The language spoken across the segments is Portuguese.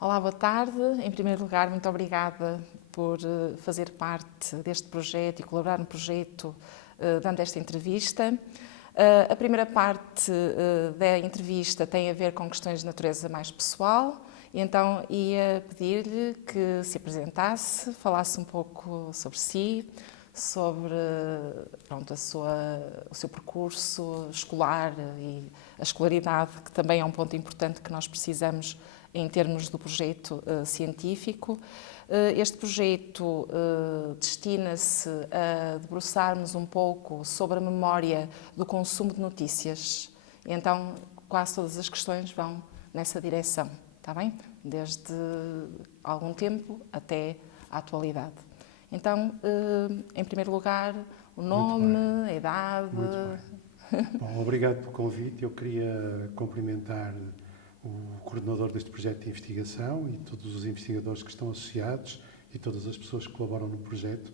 Olá, boa tarde. Em primeiro lugar, muito obrigada por fazer parte deste projeto e colaborar no projeto dando esta entrevista. A primeira parte da entrevista tem a ver com questões de natureza mais pessoal, e então ia pedir-lhe que se apresentasse, falasse um pouco sobre si, sobre pronto, o seu percurso escolar e a escolaridade, que também é um ponto importante que nós precisamos em termos do projeto científico. Este projeto destina-se a debruçarmos um pouco sobre a memória do consumo de notícias. Então, quase todas as questões vão nessa direção, está bem? Desde algum tempo até à atualidade. Então, em primeiro lugar, o nome, a idade... Muito bem. Bom, obrigado pelo convite. Eu queria cumprimentar o coordenador deste projeto de investigação e todos os investigadores que estão associados e todas as pessoas que colaboram no projeto,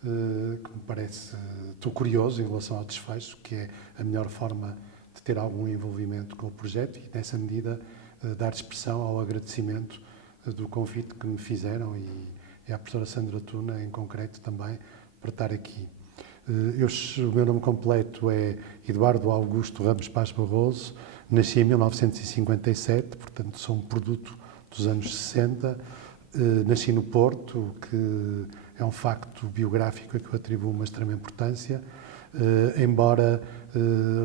que me parece, estou curioso em relação ao desfecho, que é a melhor forma de ter algum envolvimento com o projeto e, nessa medida, dar expressão ao agradecimento do convite que me fizeram e à professora Sandra Tuna, em concreto, também, para estar aqui. O meu nome completo é Eduardo Augusto Ramos Paz Barroso, nasci em 1957, portanto sou um produto dos anos 60, nasci no Porto, que é um facto biográfico a que eu atribuo uma extrema importância, embora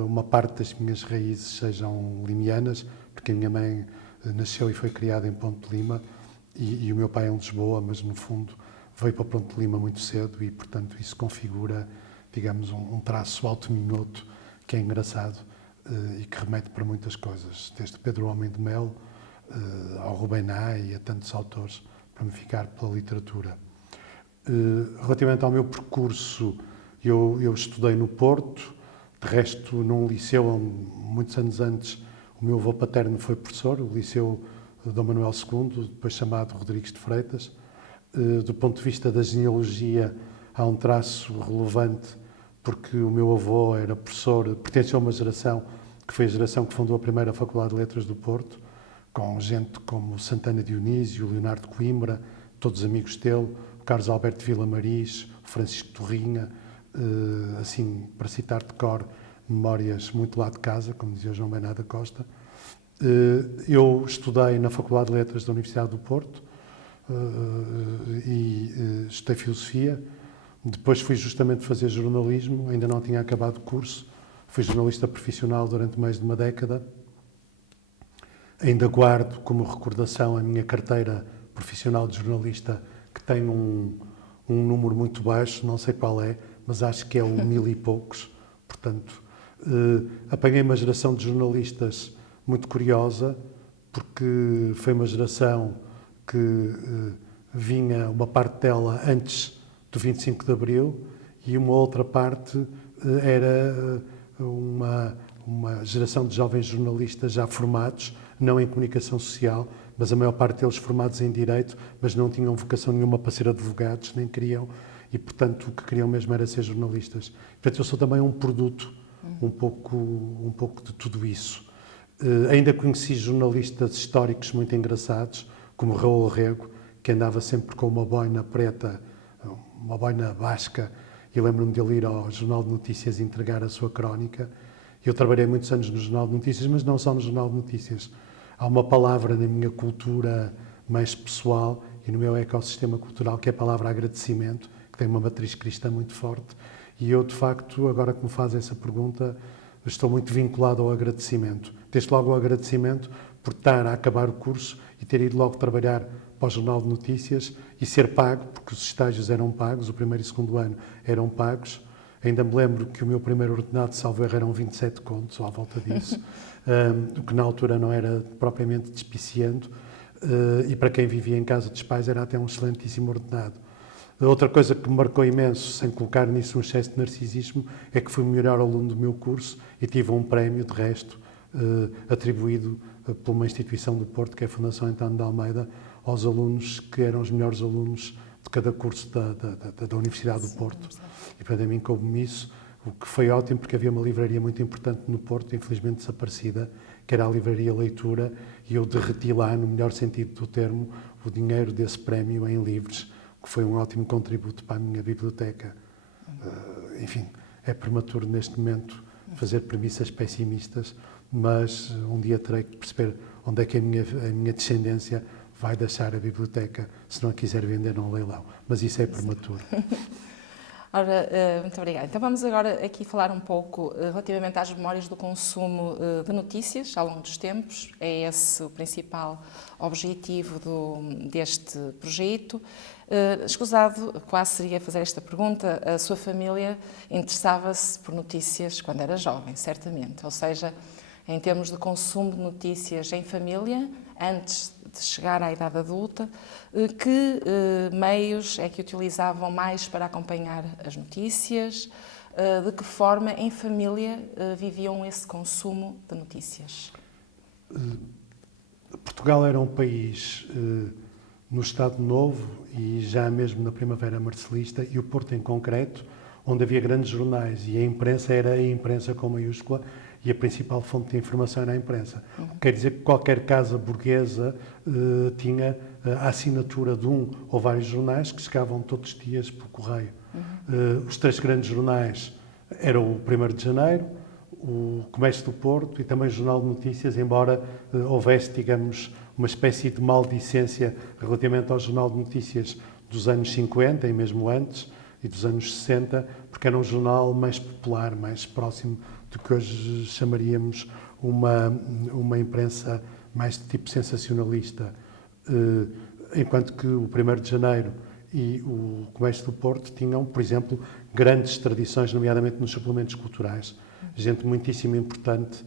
uma parte das minhas raízes sejam limianas, porque a minha mãe nasceu e foi criada em Ponte de Lima, e o meu pai é em Lisboa, mas no fundo veio para Ponte de Lima muito cedo e, portanto, isso configura, digamos, um traço alto-minhoto que é engraçado e que remete para muitas coisas, desde Pedro Homem de Melo ao Rubem Nai e a tantos autores, para me ficar pela literatura. Relativamente ao meu percurso, eu estudei no Porto, de resto, num liceu, muitos anos antes, o meu avô paterno foi professor, o Liceu Dom Manuel II, depois chamado Rodrigues de Freitas. Do ponto de vista da genealogia, há um traço relevante, porque o meu avô era professor, pertenceu a uma geração que foi a geração que fundou a primeira Faculdade de Letras do Porto, com gente como Santana Dionísio, Leonardo Coimbra, todos amigos dele, o Carlos Alberto Vilamaris, o Francisco Torrinha, assim, para citar de cor, memórias muito lá de casa, como dizia o João Bernardo da Costa. Eu estudei na Faculdade de Letras da Universidade do Porto e estudei Filosofia. Depois fui justamente fazer jornalismo, ainda não tinha acabado o curso. Fui jornalista profissional durante mais de uma década. Ainda guardo como recordação a minha carteira profissional de jornalista, que tem um número muito baixo, não sei qual é, mas acho que é o 1000 e poucos. Portanto, apanhei uma geração de jornalistas muito curiosa, porque foi uma geração que vinha, uma parte dela antes do 25 de Abril e uma outra parte era uma geração de jovens jornalistas já formados, não em comunicação social, mas a maior parte deles formados em Direito, mas não tinham vocação nenhuma para ser advogados, nem queriam, e portanto o que queriam mesmo era ser jornalistas. Portanto, eu sou também um produto um pouco de tudo isso. Ainda conheci jornalistas históricos muito engraçados, como Raul Rego, que andava sempre com uma boina preta, uma boina basca, e lembro-me dele ir ao Jornal de Notícias entregar a sua crónica. Eu trabalhei muitos anos no Jornal de Notícias, mas não só no Jornal de Notícias. Há uma palavra na minha cultura mais pessoal e no meu ecossistema cultural, que é a palavra agradecimento, que tem uma matriz cristã muito forte. E eu, de facto, agora que me faz essa pergunta, estou muito vinculado ao agradecimento. Desde logo ao agradecimento por estar a acabar o curso e ter ido logo trabalhar para o Jornal de Notícias e ser pago, porque os estágios eram pagos, o primeiro e o segundo ano eram pagos. Ainda me lembro que o meu primeiro ordenado, salvo erro, eram 27 contos, ou à volta disso, o que na altura não era propriamente despiciando, e para quem vivia em casa dos pais era até um excelentíssimo ordenado. Outra coisa que me marcou imenso, sem colocar nisso um excesso de narcisismo, é que fui o melhor aluno do meu curso e tive um prémio, de resto, atribuído por uma instituição do Porto, que é a Fundação António de Almeida, aos alunos que eram os melhores alunos de cada curso da Universidade do Porto. E para mim coube-me isso, o que foi ótimo, porque havia uma livraria muito importante no Porto, infelizmente desaparecida, que era a Livraria Leitura, e eu derreti lá, no melhor sentido do termo, o dinheiro desse prémio em livros, que foi um ótimo contributo para a minha biblioteca. Enfim, é prematuro neste momento fazer premissas pessimistas, mas um dia terei que perceber onde é que a minha descendência vai deixar a biblioteca, se não a quiser vender num leilão. Mas isso é prematuro. Ora, muito obrigada. Então vamos agora aqui falar um pouco relativamente às memórias do consumo de notícias ao longo dos tempos. É esse o principal objetivo deste projeto. Escusado, quase seria fazer esta pergunta, a sua família interessava-se por notícias quando era jovem, certamente. Ou seja, em termos de consumo de notícias em família, antes de chegar à idade adulta, que meios é que utilizavam mais para acompanhar as notícias? De que forma, em família, viviam esse consumo de notícias? Portugal era um país no Estado Novo e já mesmo na Primavera Marcelista, e o Porto em concreto, onde havia grandes jornais e a imprensa era a imprensa com maiúscula, e a principal fonte de informação era a imprensa. Quer dizer que qualquer casa burguesa tinha a assinatura de um ou vários jornais que chegavam todos os dias pelo correio. Os 3 grandes jornais eram o 1º de Janeiro, o Comércio do Porto e também o Jornal de Notícias, embora houvesse, digamos, uma espécie de maldicência relativamente ao Jornal de Notícias dos anos 50 e mesmo antes, e dos anos 60, porque era um jornal mais popular, mais próximo do que hoje chamaríamos uma imprensa mais de tipo sensacionalista, enquanto que o 1º de Janeiro e o Comércio do Porto tinham, por exemplo, grandes tradições, nomeadamente nos suplementos culturais. Gente muitíssimo importante,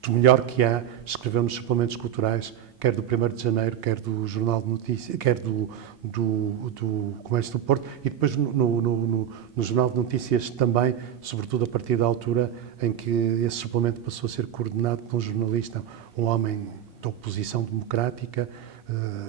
do melhor que há, escreveu nos suplementos culturais, quer do 1º de Janeiro, quer do Jornal de Notícias, quer do Comércio do Porto, e depois no Jornal de Notícias também, sobretudo a partir da altura em que esse suplemento passou a ser coordenado por um jornalista, um homem da oposição democrática,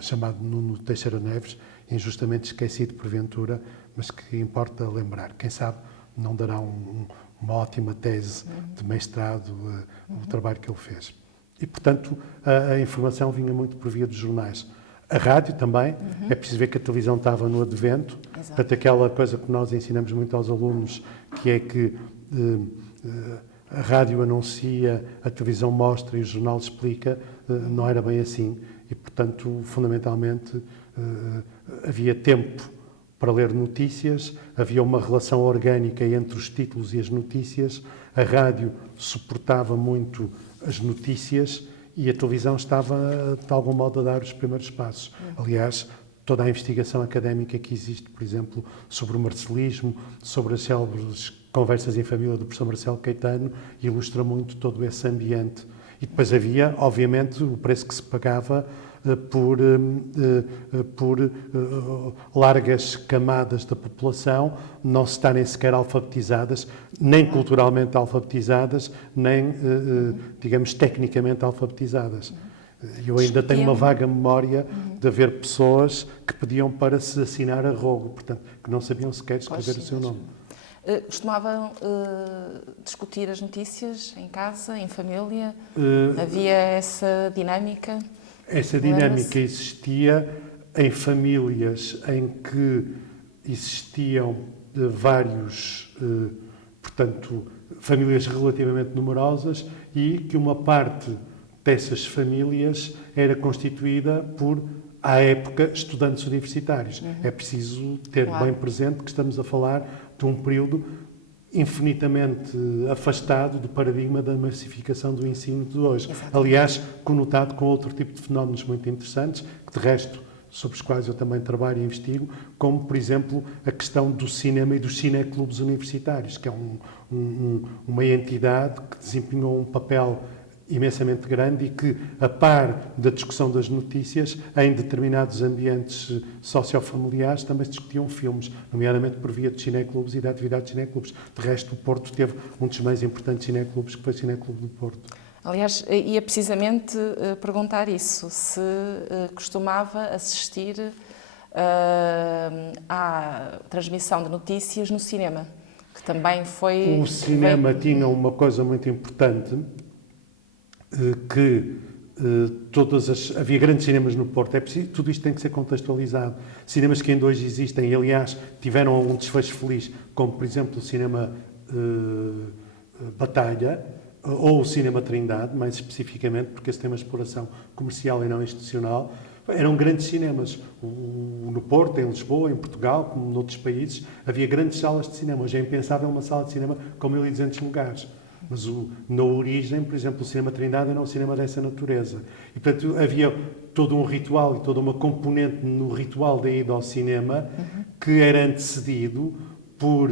chamado Nuno Teixeira Neves, injustamente esquecido porventura, mas que importa lembrar. Quem sabe não dará uma ótima tese de mestrado o trabalho que ele fez. E, portanto, a informação vinha muito por via dos jornais. A rádio também, é preciso ver que a televisão estava no advento, portanto, aquela coisa que nós ensinamos muito aos alunos, que é que a rádio anuncia, a televisão mostra e o jornal explica, não era bem assim. E, portanto, fundamentalmente, havia tempo para ler notícias, havia uma relação orgânica entre os títulos e as notícias, a rádio suportava muito as notícias e a televisão estava, de algum modo, a dar os primeiros passos. Aliás, toda a investigação académica que existe, por exemplo, sobre o marcelismo, sobre as célebres conversas em família do professor Marcelo Caetano, ilustra muito todo esse ambiente. E depois havia, obviamente, o preço que se pagava por largas camadas da população não estarem sequer alfabetizadas, nem culturalmente alfabetizadas, nem, digamos, tecnicamente alfabetizadas. Eu ainda tenho uma vaga memória de haver pessoas que pediam para se assinar a rogo, portanto, que não sabiam sequer escrever o seu nome. Costumavam discutir as notícias em casa, em família? Havia essa dinâmica? Essa dinâmica existia em famílias em que existiam vários, portanto, famílias relativamente numerosas e que uma parte dessas famílias era constituída por, à época, estudantes universitários. É preciso ter bem presente que estamos a falar de um período infinitamente afastado do paradigma da massificação do ensino de hoje. Exatamente. Aliás, conotado com outro tipo de fenómenos muito interessantes, que de resto, sobre os quais eu também trabalho e investigo, como, por exemplo, a questão do cinema e dos cineclubes universitários, que é uma entidade que desempenhou um papel imensamente grande e que, a par da discussão das notícias, em determinados ambientes sociofamiliares também se discutiam filmes, nomeadamente por via de cineclubes e da atividade de cineclubes. De resto, o Porto teve um dos mais importantes cineclubes, que foi o Cineclube do Porto. Aliás, ia precisamente perguntar isso, se costumava assistir à transmissão de notícias no cinema, que também foi... O cinema tinha uma coisa muito importante, que havia grandes cinemas no Porto. Tudo isto tem que ser contextualizado. Cinemas que ainda hoje existem, e aliás tiveram um desfecho feliz, como por exemplo o cinema Batalha, ou o cinema Trindade, mais especificamente, porque esse tem uma exploração comercial e não institucional. Eram grandes cinemas. No Porto, em Lisboa, em Portugal, como noutros países, havia grandes salas de cinema. Hoje é impensável uma sala de cinema com 1.200 lugares. Mas na origem, por exemplo, o cinema Trindade era um cinema dessa natureza. E, portanto, havia todo um ritual e toda uma componente no ritual da ida ao cinema que era antecedido por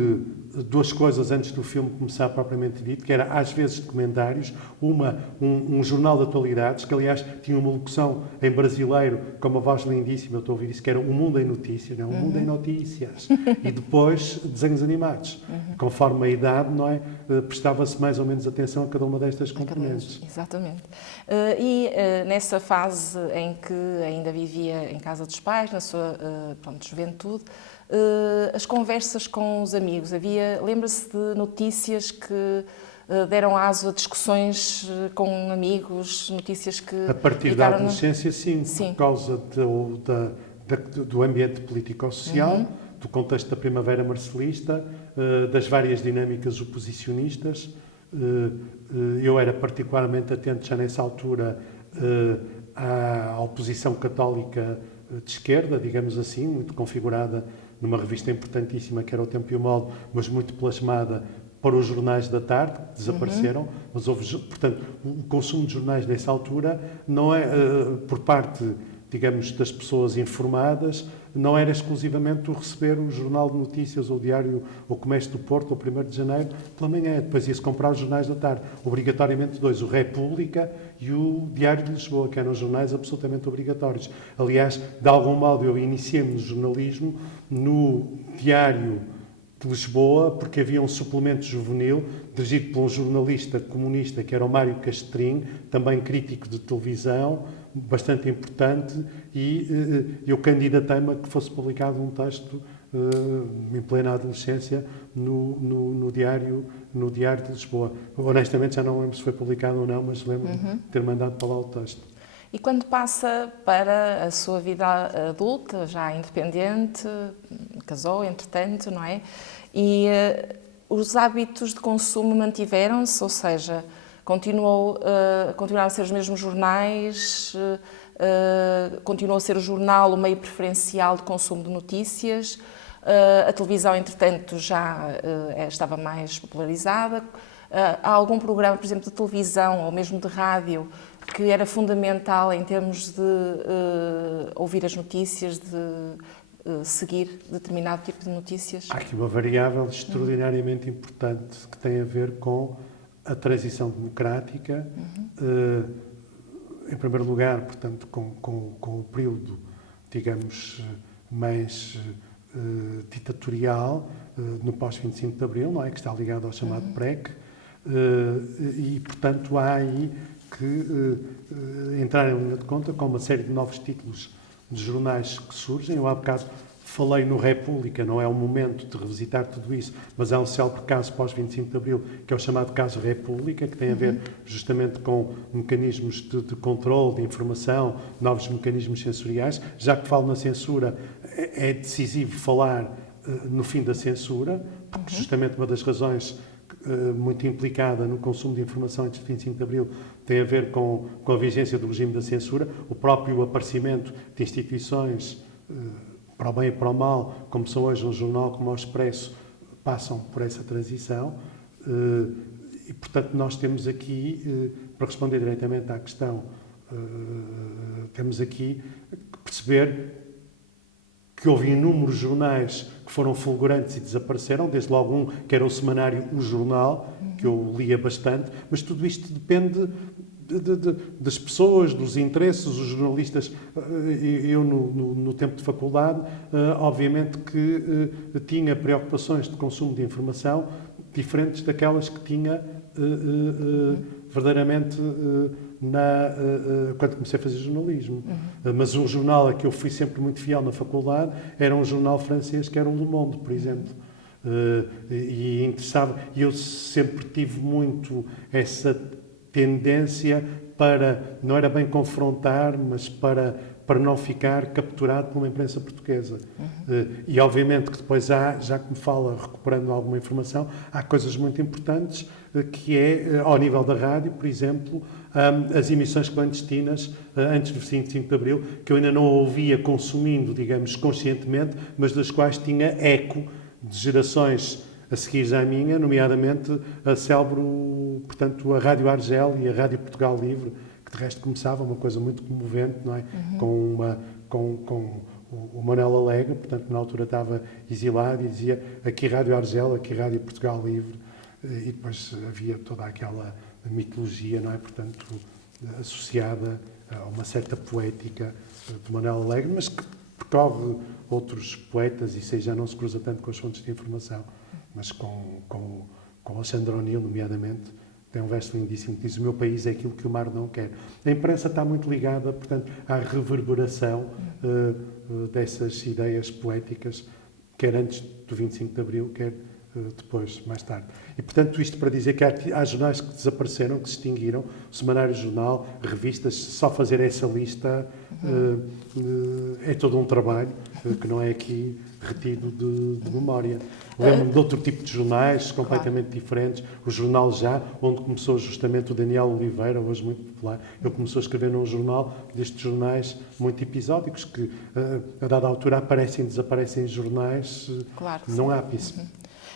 duas coisas antes do filme começar propriamente dito, que era, às vezes, documentários, um jornal de atualidades, que, aliás, tinha uma locução em brasileiro, com uma voz lindíssima, eu estou a ouvir isso, que era O Mundo em Notícias, não é? O Mundo em Notícias. E depois, desenhos animados. Conforme a idade, não é? Prestava-se mais ou menos atenção a cada uma destas componentes. Exatamente. Nessa fase em que ainda vivia em casa dos pais, na sua juventude, as conversas com os amigos, lembra-se de notícias que deram aso a discussões com amigos, notícias que... A partir da adolescência, sim, por causa do ambiente político-social, do contexto da primavera marcelista, das várias dinâmicas oposicionistas. Eu era particularmente atento já nessa altura à oposição católica de esquerda, digamos assim, muito configurada numa revista importantíssima que era O Tempo e o Molde, mas muito plasmada para os jornais da tarde, que desapareceram. Mas houve, portanto, o consumo de jornais nessa altura não é, por parte, digamos, das pessoas informadas, não era exclusivamente o receber o Jornal de Notícias ou o Diário ou Comércio do Porto, ou 1º de Janeiro, pela manhã. Depois ia-se comprar os jornais da tarde. Obrigatoriamente dois, o República e o Diário de Lisboa, que eram jornais absolutamente obrigatórios. Aliás, de algum modo eu iniciei-me no jornalismo no Diário de Lisboa, porque havia um suplemento juvenil dirigido por um jornalista comunista que era o Mário Castrinho, também crítico de televisão, bastante importante, e eu candidatei-me a que fosse publicado um texto em plena adolescência no Diário de Lisboa. Honestamente já não lembro se foi publicado ou não, mas lembro de ter mandado para lá o texto. E quando passa para a sua vida adulta, já independente, casou, entretanto, não é? E os hábitos de consumo mantiveram-se, ou seja, continuaram a ser os mesmos jornais, continuou a ser o jornal o meio preferencial de consumo de notícias, a televisão, entretanto, já estava mais popularizada. Há algum programa, por exemplo, de televisão ou mesmo de rádio que era fundamental em termos de ouvir as notícias, de seguir determinado tipo de notícias? Há aqui uma variável extraordinariamente importante que tem a ver com a transição democrática, em primeiro lugar, portanto, com o período, digamos, mais ditatorial, no pós-25 de Abril, não é? Que está ligado ao chamado PREC, e, portanto, há aí que entrar em linha de conta com uma série de novos títulos de jornais que surgem. Eu há bocado falei no República, não é o momento de revisitar tudo isso, mas há um célebre caso pós-25 de Abril, que é o chamado caso República, que tem a ver justamente com mecanismos de controle, de informação, novos mecanismos sensoriais. Já que falo na censura, é decisivo falar no fim da censura, porque justamente uma das razões muito implicada no consumo de informação antes de 25 de Abril tem a ver com a vigência do regime da censura, o próprio aparecimento de instituições para o bem e para o mal, como são hoje um jornal como o Expresso, passam por essa transição e, portanto, nós temos aqui, para responder diretamente à questão, temos aqui que perceber que houve inúmeros jornais que foram fulgurantes e desapareceram, desde logo um que era o semanário O Jornal, que eu lia bastante, mas tudo isto depende das pessoas, dos interesses, os jornalistas. Eu, no tempo de faculdade, obviamente que tinha preocupações de consumo de informação diferentes daquelas que tinha verdadeiramente quando comecei a fazer jornalismo. Mas um jornal a que eu fui sempre muito fiel na faculdade era um jornal francês que era o Le Monde, por exemplo. E eu sempre tive muito essa tendência não era bem confrontar, mas para não ficar capturado por uma imprensa portuguesa. E obviamente que depois já que me fala, recuperando alguma informação, há coisas muito importantes, que é, ao nível da rádio, por exemplo, as emissões clandestinas antes do 25 de Abril, que eu ainda não ouvia consumindo, digamos, conscientemente, mas das quais tinha eco de gerações a seguir já a minha, nomeadamente a célebre, portanto, a Rádio Argel e a Rádio Portugal Livre, que de resto começava uma coisa muito comovente, não é? Com o Manuel Alegre, portanto, na altura estava exilado e dizia aqui Rádio Argel, aqui Rádio Portugal Livre, e depois havia toda aquela mitologia, não é? Portanto, associada a uma certa poética de Manuel Alegre, mas que percorre outros poetas, e isso aí já não se cruza tanto com as fontes de informação, mas com Alexandre O'Neill, nomeadamente, tem um verso lindíssimo que diz: o meu país é aquilo que o mar não quer. A imprensa está muito ligada, portanto, à reverberação dessas ideias poéticas, quer antes do 25 de Abril, quer depois, mais tarde. E, portanto, isto para dizer que há jornais que desapareceram, que se extinguiram, o Semanário Jornal, revistas, só fazer essa lista é todo um trabalho que não é aqui retido de memória. Lembro-me de outro tipo de jornais completamente diferentes. O Jornal Já, onde começou justamente o Daniel Oliveira, hoje muito popular. Ele começou a escrever num jornal destes jornais muito episódicos que, a dada altura, aparecem e desaparecem em jornais, Claro, não há ápice.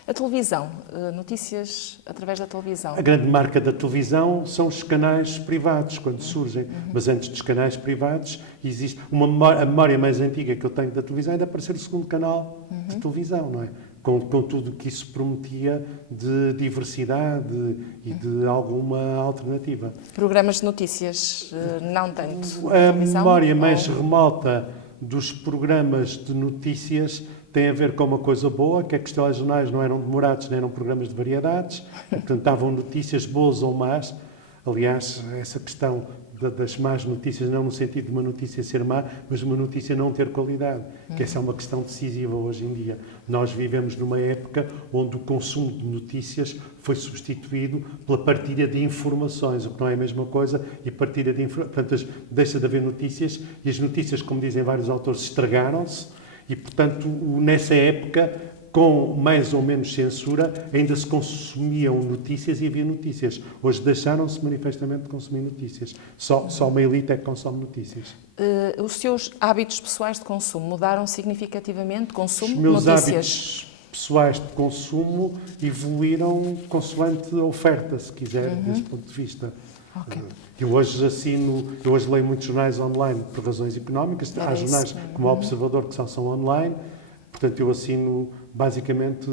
A televisão, notícias através da televisão. A grande marca da televisão são os canais privados, quando surgem. Mas antes dos canais privados, existe a memória mais antiga que eu tenho da televisão é de aparecer o segundo canal de televisão, não é? Com tudo o que isso prometia de diversidade e de alguma alternativa. Programas de notícias, não tanto. A memória mais remota dos programas de notícias tem a ver com uma coisa boa, que é que os telejornais não eram demorados, nem eram programas de variedades, portanto, davam notícias boas ou más. Aliás, essa questão das más notícias, não no sentido de uma notícia ser má, mas de uma notícia não ter qualidade, que essa é uma questão decisiva hoje em dia. Nós vivemos numa época onde o consumo de notícias foi substituído pela partilha de informações, o que não é a mesma coisa, e partilha de informações. Portanto, deixa de haver notícias, e as notícias, como dizem vários autores, estragaram-se, e, portanto, nessa época, com mais ou menos censura, ainda se consumiam notícias e havia notícias. Hoje deixaram-se manifestamente de consumir notícias. Só uma elite é que consome notícias. Os seus hábitos pessoais de consumo mudaram significativamente? Consumo de notícias? Os meus hábitos pessoais de consumo evoluíram consoante a oferta, se quiser, desse ponto de vista. Okay. Eu hoje leio muitos jornais online por razões económicas. Há jornais como o Observador que são online. Portanto, eu assino basicamente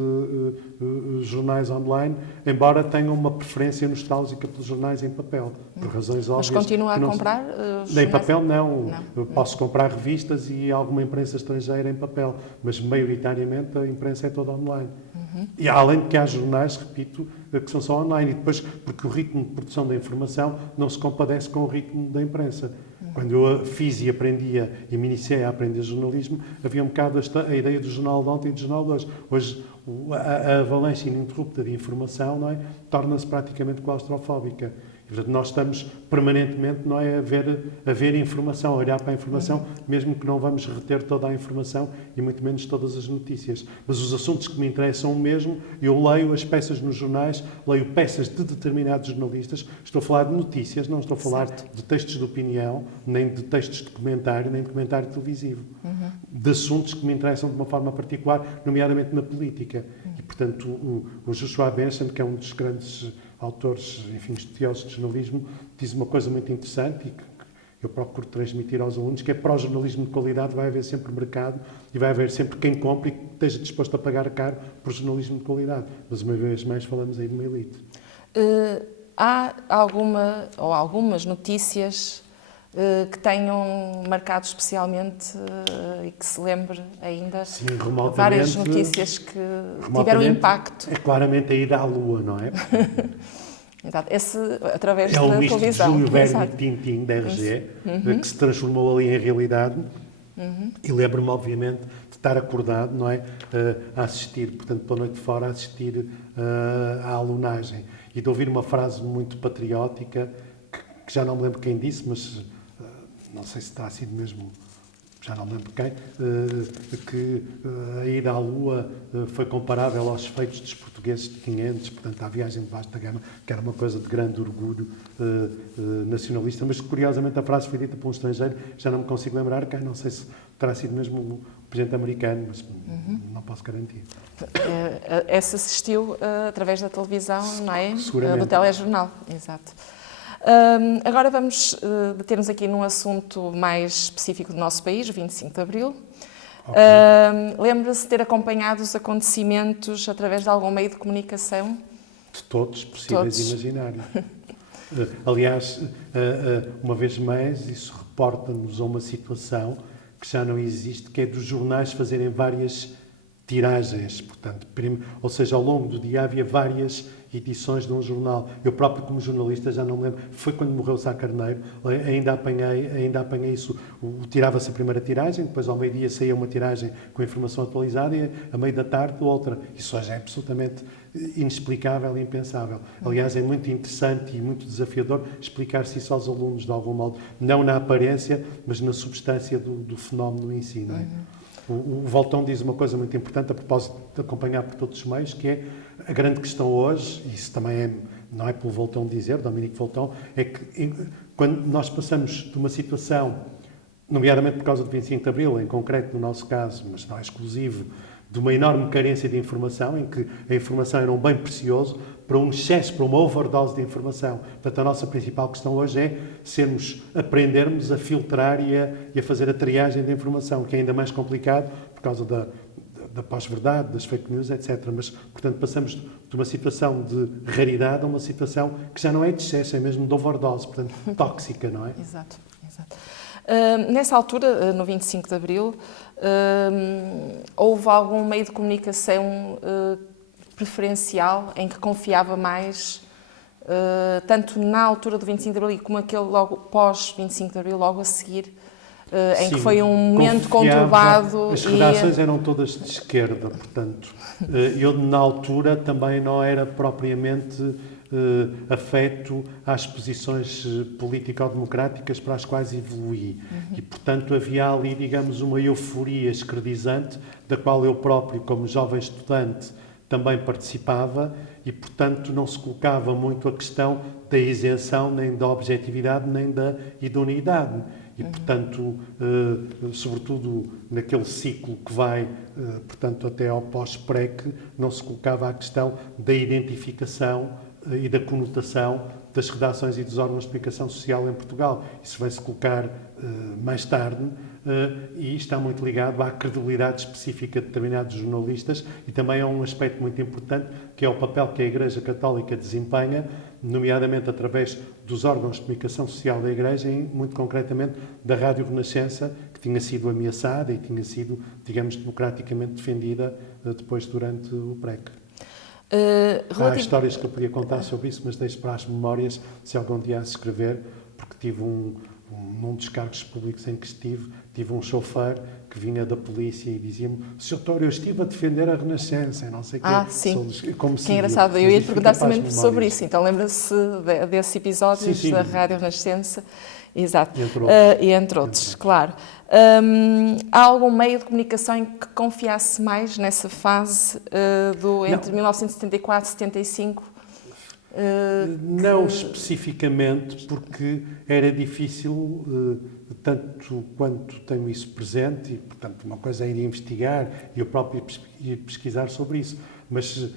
jornais online, embora tenha uma preferência nostálgica pelos jornais em papel, por razões óbvias. Mas continua a comprar jornais? Em papel não. Eu posso comprar revistas e alguma imprensa estrangeira em papel, mas maioritariamente a imprensa é toda online. E além de que há jornais, repito, que são só online. E depois, porque o ritmo de produção da informação não se compadece com o ritmo da imprensa. Quando eu fiz e aprendia e me iniciei a aprender jornalismo, havia um bocado a ideia do jornal de ontem e do jornal de hoje. Hoje, a avalanche ininterrupta de informação, não é, torna-se praticamente claustrofóbica. E, portanto, nós estamos permanentemente, não é, a ver informação, a olhar para a informação, mesmo que não vamos reter toda a informação e muito menos todas as notícias. Mas os assuntos que me interessam mesmo, eu leio as peças nos jornais, leio peças de determinados jornalistas, estou a falar de notícias, não estou a falar de textos de opinião, nem de textos de comentário, nem de comentário televisivo. De assuntos que me interessam de uma forma particular, nomeadamente na política. E, portanto, o Joshua Benson, que é um dos grandes autores, enfim, estudiosos de jornalismo, diz uma coisa muito interessante e que eu procuro transmitir aos alunos, que é para o jornalismo de qualidade vai haver sempre mercado e vai haver sempre quem compre e que esteja disposto a pagar caro por jornalismo de qualidade. Mas uma vez mais falamos aí de uma elite. Há algumas notícias que tenham marcado especialmente e que se lembre ainda? Sim, várias notícias que tiveram impacto. É claramente a ida à Lua, não é? Exato. Através da televisão. É o misto de Júlio Verne e Tintin, da RG, que se transformou ali em realidade. E lembro-me, obviamente, de estar acordado, não é? A assistir, portanto, pela noite fora, a assistir à alunagem. E de ouvir uma frase muito patriótica que que já não me lembro quem disse, mas não sei se terá sido mesmo, já não me lembro quem, que a ida à Lua foi comparável aos feitos dos portugueses de 500, portanto, à viagem de vasta gama, que era uma coisa de grande orgulho nacionalista, mas curiosamente a frase foi dita por um estrangeiro, já não me consigo lembrar quem, não sei se terá sido mesmo o presidente americano, mas não posso garantir. Essa assistiu através da televisão, não é? Seguramente. Do telejornal, exato. Agora vamos deter-nos aqui num assunto mais específico do nosso país, o 25 de Abril. Okay. Lembra-se de ter acompanhado os acontecimentos através de algum meio de comunicação? De todos possíveis e imaginários. Aliás, uma vez mais, isso reporta-nos a uma situação que já não existe, que é dos jornais fazerem várias tiragens, portanto, ou seja, ao longo do dia havia várias edições de um jornal. Eu próprio, como jornalista, já não me lembro, foi quando morreu Sá Carneiro, ainda apanhei isso. Tirava-se a primeira tiragem, depois ao meio-dia saía uma tiragem com informação atualizada e a meio da tarde outra. Isso hoje é absolutamente inexplicável e impensável. Aliás, é muito interessante e muito desafiador explicar-se isso aos alunos, de algum modo, não na aparência, mas na substância do fenómeno em si, não é? O Voltão diz uma coisa muito importante a propósito de acompanhar por todos os meios, que é a grande questão hoje, e isso também não é pelo Voltão dizer, Dominique Voltão, é que quando nós passamos de uma situação, nomeadamente por causa do 25 de Abril, em concreto no nosso caso, mas não é exclusivo, de uma enorme carência de informação, em que a informação era um bem precioso, para um excesso, para uma overdose de informação. Portanto, a nossa principal questão hoje é aprendermos a filtrar e a fazer a triagem da informação, que é ainda mais complicado por causa da pós-verdade, das fake news, etc. Mas, portanto, passamos de uma situação de raridade a uma situação que já não é de excesso, é mesmo de overdose, portanto, tóxica, não é? Exato, exato. Nessa altura, no 25 de Abril, houve algum meio de comunicação preferencial em que confiava mais, tanto na altura do 25 de Abril como aquele logo pós-25 de Abril, logo a seguir, em que foi um momento conturbado? As redações eram todas de esquerda, portanto, eu na altura também não era propriamente afeto às posições político-democráticas para as quais evoluí. E, portanto, havia ali, digamos, uma euforia esquerdizante, da qual eu próprio, como jovem estudante, também participava e, portanto, não se colocava muito a questão da isenção, nem da objetividade, nem da idoneidade. E, portanto, sobretudo naquele ciclo que vai, portanto, até ao pós-PREC, não se colocava a questão da identificação e da conotação das redações e dos órgãos de comunicação social em Portugal. Isso vai-se colocar mais tarde e está muito ligado à credibilidade específica de determinados jornalistas e também a um aspecto muito importante, que é o papel que a Igreja Católica desempenha, nomeadamente através dos órgãos de comunicação social da Igreja e, muito concretamente, da Rádio Renascença, que tinha sido ameaçada e tinha sido, digamos, democraticamente defendida depois durante o PREC. Há histórias que eu podia contar sobre isso, mas deixo para as memórias, se algum dia as escrever, porque tive num dos cargos públicos em que tive um chofer que vinha da polícia e dizia-me: Sr. Doutor, eu estive a defender a Renascença, não sei o quê. Sim, como que engraçado. Eu ia te perguntar também sobre isso, então lembra-se desse episódio da Rádio Renascença? Exato. E entre outros, claro. Há algum meio de comunicação em que confiasse mais nessa fase entre 1974 e 75? Não especificamente, porque era difícil, tanto quanto tenho isso presente, e, portanto, uma coisa é ir investigar e eu próprio ir pesquisar sobre isso. Mas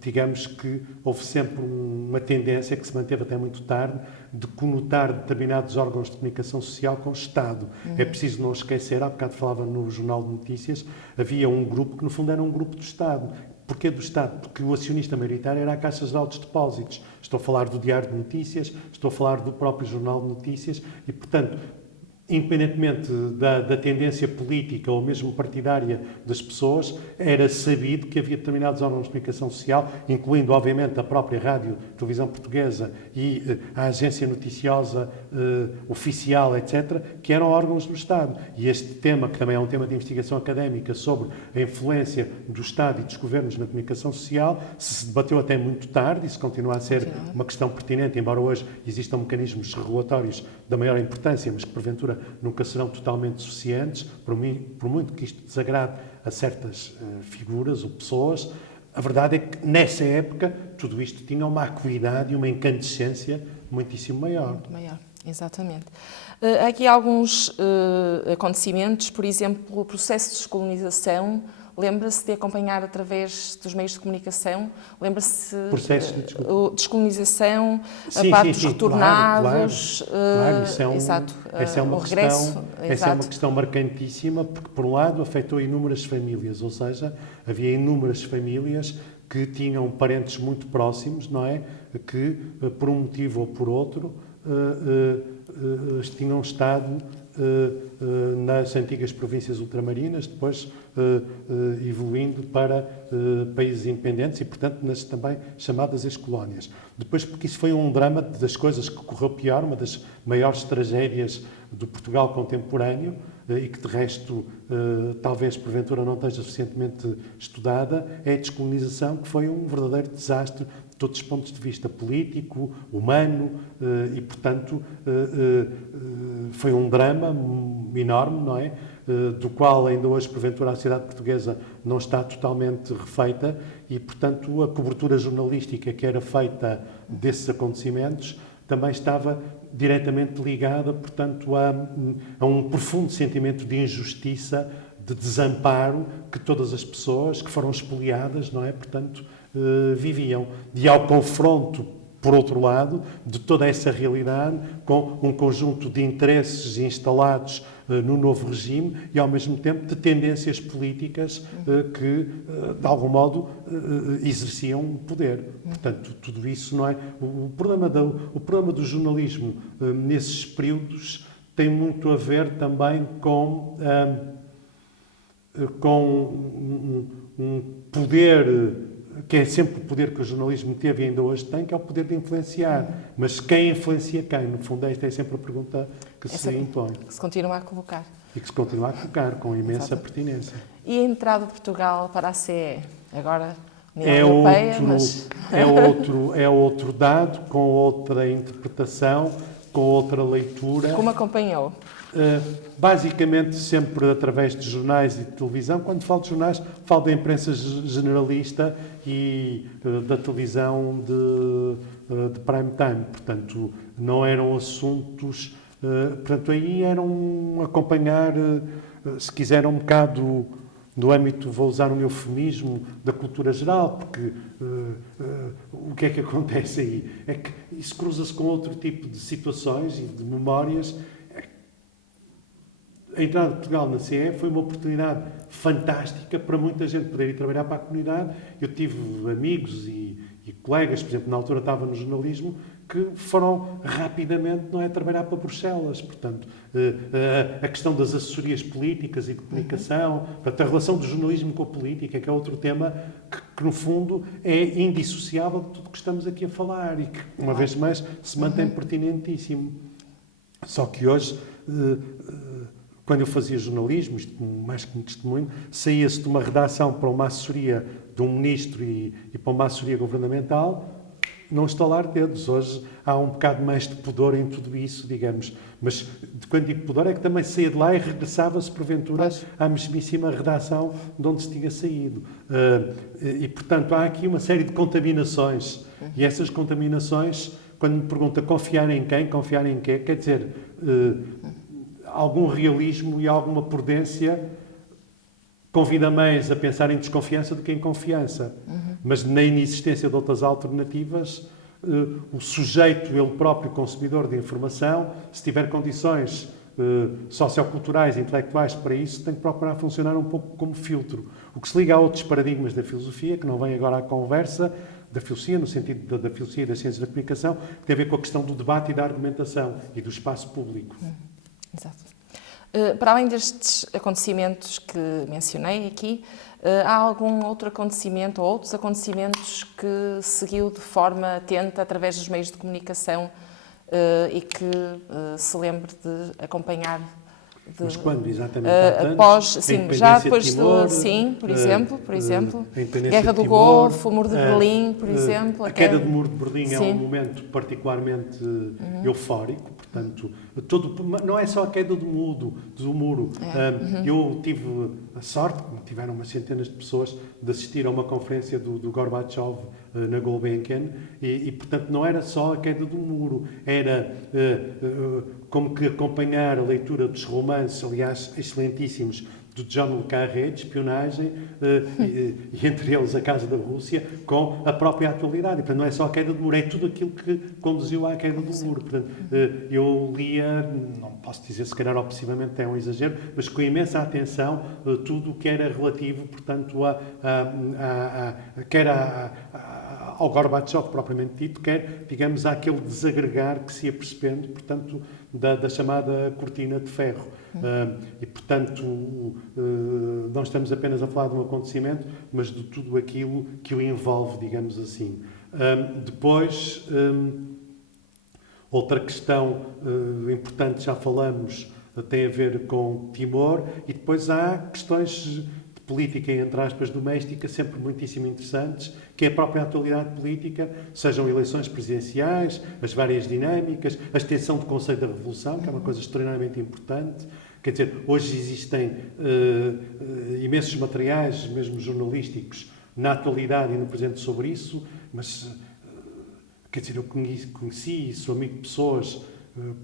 digamos que houve sempre uma tendência que se manteve até muito tarde de conotar determinados órgãos de comunicação social com o Estado. É preciso não esquecer, há bocado falava no Jornal de Notícias, havia um grupo que no fundo era um grupo do Estado. Porquê do Estado? Porque o acionista maioritário era a Caixa Geral dos Depósitos. Estou a falar do Diário de Notícias, estou a falar do próprio Jornal de Notícias e, portanto, independentemente da tendência política ou mesmo partidária das pessoas, era sabido que havia determinados órgãos de comunicação social, incluindo, obviamente, a própria Rádio Televisão Portuguesa e a agência noticiosa oficial, etc., que eram órgãos do Estado. E este tema, que também é um tema de investigação académica sobre a influência do Estado e dos governos na comunicação social, se debateu até muito tarde e se continua a ser uma questão pertinente, embora hoje existam mecanismos regulatórios da maior importância, mas que, porventura, nunca serão totalmente suficientes, por muito que isto desagrade a certas figuras ou pessoas. A verdade é que, nessa época, tudo isto tinha uma acuidade e uma incandescência muitíssimo maior. Muito maior, exatamente. Há aqui alguns acontecimentos, por exemplo, o processo de descolonização. Lembra-se de acompanhar através dos meios de comunicação? Lembra-se de descolonização, a parte dos retornados? Claro, essa é uma regresso, questão marcantíssima, porque, por um lado, afetou inúmeras famílias, ou seja, havia inúmeras famílias que tinham parentes muito próximos, não é? Que, por um motivo ou por outro, tinham estado nas antigas províncias ultramarinas, depois evoluindo para países independentes e, portanto, nas também chamadas ex-colónias. Depois, porque isso foi um drama das coisas que correu pior, uma das maiores tragédias do Portugal contemporâneo e que, de resto, talvez, porventura, não esteja suficientemente estudada, é a descolonização, que foi um verdadeiro desastre de todos os pontos de vista político, humano e, portanto, foi um drama enorme, não é? Do qual ainda hoje, porventura, a sociedade portuguesa não está totalmente refeita e, portanto, a cobertura jornalística que era feita desses acontecimentos também estava diretamente ligada, portanto, a um profundo sentimento de injustiça, de desamparo que todas as pessoas que foram expoliadas, não é? Portanto, viviam. E ao confronto, por outro lado, de toda essa realidade com um conjunto de interesses instalados no novo regime e, ao mesmo tempo, de tendências políticas que, de algum modo, exerciam poder. Portanto, tudo isso, não é? O problema do jornalismo nesses períodos tem muito a ver também com um poder que é sempre o poder que o jornalismo teve e ainda hoje tem, que é o poder de influenciar. Mas quem influencia quem? No fundo, esta é sempre a pergunta que se impõe. Que se continua a colocar. E que se continua a colocar, com imensa pertinência. E a entrada de Portugal para a CE? Agora, União Europeia, mas... É outro dado, com outra interpretação, com outra leitura. Como acompanhou? Basicamente sempre através de jornais e de televisão. Quando falo de jornais, falo da imprensa generalista e da televisão de prime time. Portanto, não eram assuntos... portanto, aí eram acompanhar, se quiser, um bocado do âmbito, vou usar um eufemismo, da cultura geral, porque o que é que acontece aí? É que isso cruza-se com outro tipo de situações e de memórias. A entrada de Portugal na CE foi uma oportunidade fantástica para muita gente poder ir trabalhar para a comunidade. Eu tive amigos e colegas, por exemplo, na altura estava no jornalismo, que foram rapidamente, não é, trabalhar para Bruxelas. Portanto, a questão das assessorias políticas e de comunicação, portanto, a relação do jornalismo com a política, que é outro tema que no fundo, é indissociável de tudo o que estamos aqui a falar e que, uma vez mais, se mantém pertinentíssimo. Só que hoje... quando eu fazia jornalismo, isto mais que um testemunho, saía-se de uma redação para uma assessoria de um ministro e para uma assessoria governamental, não estalar dedos. Hoje há um bocado mais de pudor em tudo isso, digamos. Mas quando digo pudor é que também saía de lá e regressava-se, porventura, à mesmíssima redação de onde se tinha saído. E, portanto, há aqui uma série de contaminações. E essas contaminações, quando me pergunta confiar em quem, confiar em quê, quer dizer... algum realismo e alguma prudência convida mais a pensar em desconfiança do que em confiança. Mas na inexistência de outras alternativas, o sujeito, ele próprio consumidor de informação, se tiver condições socioculturais, intelectuais para isso, tem que procurar funcionar um pouco como filtro. O que se liga a outros paradigmas da filosofia, que não vem agora à conversa, da filosofia, no sentido da filosofia e das ciências da comunicação, que tem a ver com a questão do debate e da argumentação e do espaço público. Exato. Para além destes acontecimentos que mencionei aqui, há algum outro acontecimento ou outros acontecimentos que seguiu de forma atenta através dos meios de comunicação e que se lembre de acompanhar? Mas quando exatamente? Após, sim, já depois de Timor, sim, por exemplo, a independência Guerra do de Timor, Golfo, o Muro de Berlim, por exemplo. A queda do Muro de Berlim é sim. um momento particularmente eufórico, portanto, não é só a queda do muro. Eu tive a sorte, como tiveram umas centenas de pessoas, de assistir a uma conferência do Gorbachev na Gulbenkian e, portanto, não era só a queda do muro, era como que acompanhar a leitura dos romances, aliás, excelentíssimos, do John le Carré, de espionagem, e entre eles a Casa da Rússia, com a própria atualidade. E, portanto, não é só a queda do muro, é tudo aquilo que conduziu à queda do muro. Portanto, eu lia, não posso dizer se calhar obsessivamente é um exagero, mas com imensa atenção tudo o que era relativo, portanto, quer ao Gorbachev propriamente dito, quer, digamos, àquele desagregar que se ia percebendo, portanto, da chamada cortina de ferro. E, portanto, não estamos apenas a falar de um acontecimento, mas de tudo aquilo que o envolve, digamos assim. Depois, outra questão importante, já falamos, tem a ver com Timor, e depois há questões de política, entre aspas, doméstica, sempre muitíssimo interessantes, que é a própria atualidade política, sejam eleições presidenciais, as várias dinâmicas, a extensão do Conselho da Revolução, que é uma coisa extraordinariamente importante. Quer dizer, hoje existem imensos materiais, mesmo jornalísticos, na atualidade e no presente sobre isso, mas, quer dizer, eu conheci e sou amigo de pessoas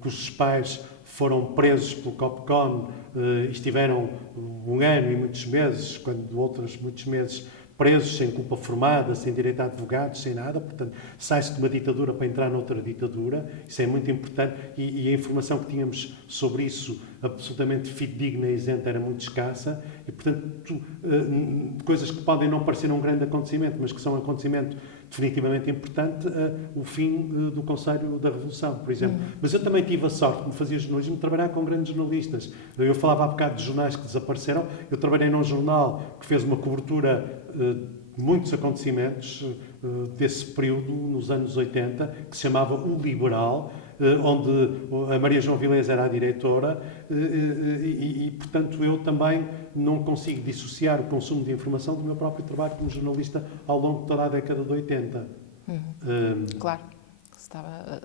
cujos pais foram presos pelo COPCON e estiveram um ano e muitos meses, quando outros muitos meses, presos sem culpa formada, sem direito a advogados, sem nada. Portanto, sai-se de uma ditadura para entrar noutra ditadura. Isso é muito importante. E a informação que tínhamos sobre isso, absolutamente fidedigna e isenta, era muito escassa. E, portanto, coisas que podem não parecer um grande acontecimento, mas que são um acontecimento definitivamente importante, o fim do Conselho da Revolução, por exemplo. Mas eu também tive a sorte, como fazia jornalismo, de trabalhar com grandes jornalistas. Eu falava há bocado de jornais que desapareceram. Eu trabalhei num jornal que fez uma cobertura de muitos acontecimentos desse período, nos anos 80, que se chamava O Liberal, onde a Maria João Vilés era a diretora e, portanto, eu também não consigo dissociar o consumo de informação do meu próprio trabalho como jornalista ao longo de toda a década de 80. Claro. Estava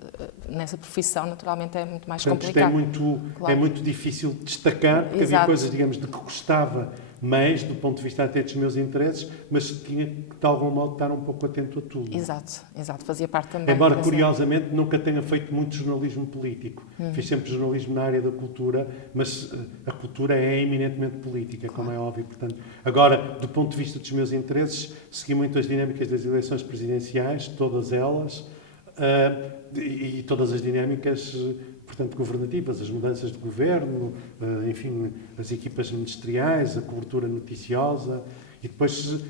nessa profissão, naturalmente é muito mais portanto, complicado. É muito difícil destacar, porque havia coisas, digamos, de que gostava mais, do ponto de vista até dos meus interesses, mas tinha que, de algum modo, estar um pouco atento a tudo. Exato, fazia parte também. Embora, curiosamente, nunca tenha feito muito jornalismo político. Fiz sempre jornalismo na área da cultura, mas a cultura é eminentemente política, como é óbvio. Portanto, agora, do ponto de vista dos meus interesses, segui muito as dinâmicas das eleições presidenciais, todas elas, e todas as dinâmicas, portanto, governativas, as mudanças de governo, enfim, as equipas ministeriais, a cobertura noticiosa, e depois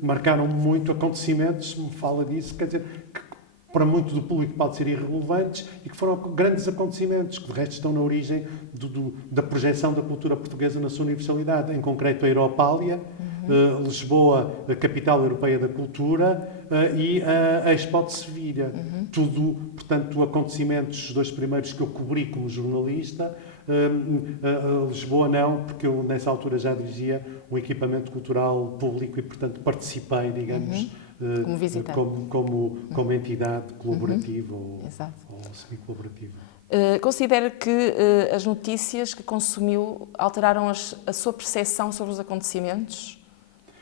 marcaram muito acontecimentos, me fala disso, quer dizer, que para muito do público pode ser irrelevantes e que foram grandes acontecimentos, que de resto estão na origem da projeção da cultura portuguesa na sua universalidade, em concreto a Europália, Lisboa, a capital europeia da cultura, e a Expo de Sevilha. Tudo, portanto, acontecimentos, os dois primeiros que eu cobri como jornalista. Lisboa não, porque eu nessa altura já dirigia um equipamento cultural público e, portanto, participei, digamos, como visitante, como entidade colaborativa ou semi-colaborativa. Considera que as notícias que consumiu alteraram a sua percepção sobre os acontecimentos?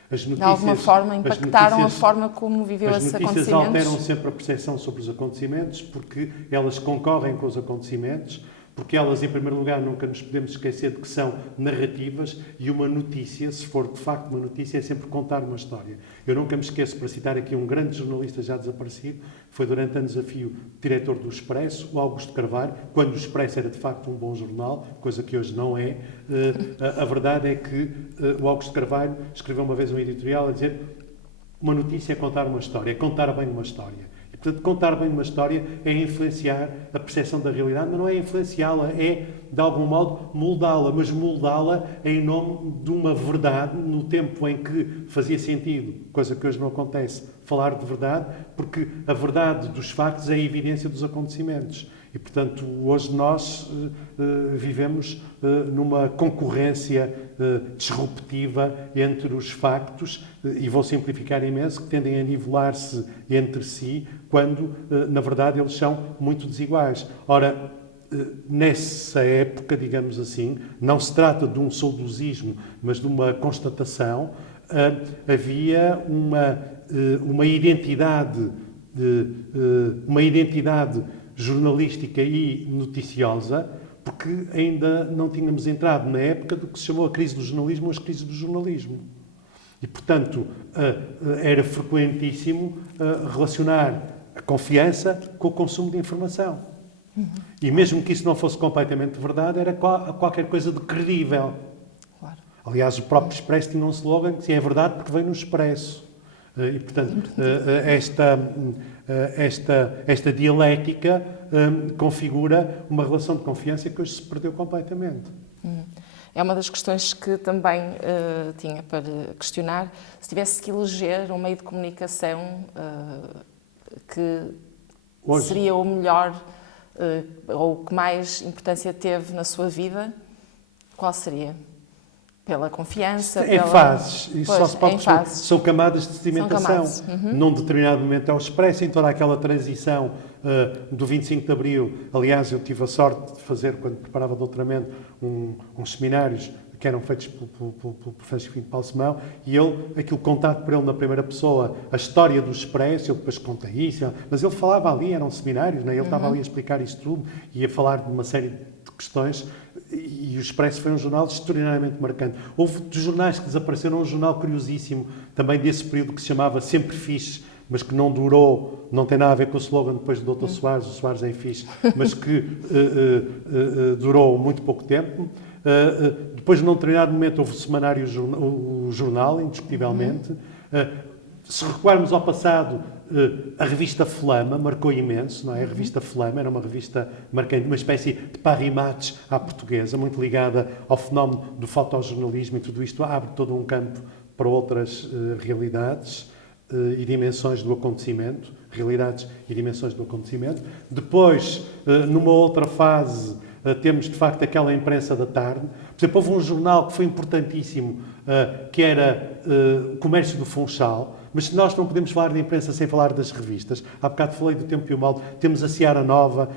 De alguma forma impactaram a forma como viveu esses acontecimentos? As notícias alteram sempre a percepção sobre os acontecimentos, porque elas concorrem com os acontecimentos, porque elas, em primeiro lugar, nunca nos podemos esquecer de que são narrativas, e uma notícia, se for de facto uma notícia, é sempre contar uma história. Eu nunca me esqueço, para citar aqui um grande jornalista já desaparecido, foi durante anos a fio diretor do Expresso, o Augusto Carvalho, quando o Expresso era de facto um bom jornal, coisa que hoje não é. A verdade é que o Augusto Carvalho escreveu uma vez um editorial a dizer: uma notícia é contar uma história, é contar bem uma história. E, portanto, contar bem uma história é influenciar a percepção da realidade, mas não é influenciá-la, é, de algum modo, moldá-la, mas moldá-la em nome de uma verdade, no tempo em que fazia sentido, coisa que hoje não acontece, falar de verdade, porque a verdade dos factos é a evidência dos acontecimentos. E, portanto, hoje nós vivemos numa concorrência disruptiva entre os factos, e vou simplificar imenso, que tendem a nivelar-se entre si, quando, na verdade, eles são muito desiguais. Ora, nessa época, digamos assim, não se trata de um saudosismo, mas de uma constatação, havia uma identidade jornalística e noticiosa, porque ainda não tínhamos entrado na época do que se chamou a crise do jornalismo ou as crises do jornalismo. E, portanto, era frequentíssimo relacionar a confiança com o consumo de informação. E mesmo que isso não fosse completamente verdade, era qualquer coisa de credível. Claro. Aliás, o próprio Expresso tinha um slogan que dizia: é verdade porque vem no Expresso. E, portanto, esta dialética configura uma relação de confiança que hoje se perdeu completamente. É uma das questões que também tinha para questionar. Se tivesse que eleger um meio de comunicação que hoje seria o melhor ou que mais importância teve na sua vida, qual seria? Pela confiança? Fases. Isso pois, só se pode fases. São camadas de sedimentação. Num determinado momento é o Expresso, em toda aquela transição do 25 de Abril. Aliás, eu tive a sorte de fazer, quando preparava doutoramento, uns seminários que eram feitos pelo Francisco Pinto Balsemão, e aquilo contado por ele na primeira pessoa, a história do Expresso, eu depois contei isso, mas ele falava ali, eram seminários, né? Ele estava ali a explicar isso tudo, e a falar de uma série de questões, e o Expresso foi um jornal extraordinariamente marcante. Houve dos jornais que desapareceram, um jornal curiosíssimo, também desse período, que se chamava Sempre Fixe, mas que não durou, não tem nada a ver com o slogan depois do Dr. Soares, o Soares é fixe, mas que durou muito pouco tempo. Depois, num determinado momento, houve o semanário, o jornal, indiscutivelmente. Se recuarmos ao passado, a revista Flama marcou imenso, não é? A revista Flama era uma revista marcante, uma espécie de parimates à portuguesa, muito ligada ao fenómeno do fotojornalismo, e tudo isto abre todo um campo para outras realidades e dimensões do acontecimento, realidades e dimensões do acontecimento. Depois, numa outra fase, temos de facto aquela imprensa da tarde. Por exemplo, houve um jornal que foi importantíssimo, que era o Comércio do Funchal, mas nós não podemos falar de imprensa sem falar das revistas. Há bocado falei do Tempo e o Mal, temos a Seara Nova,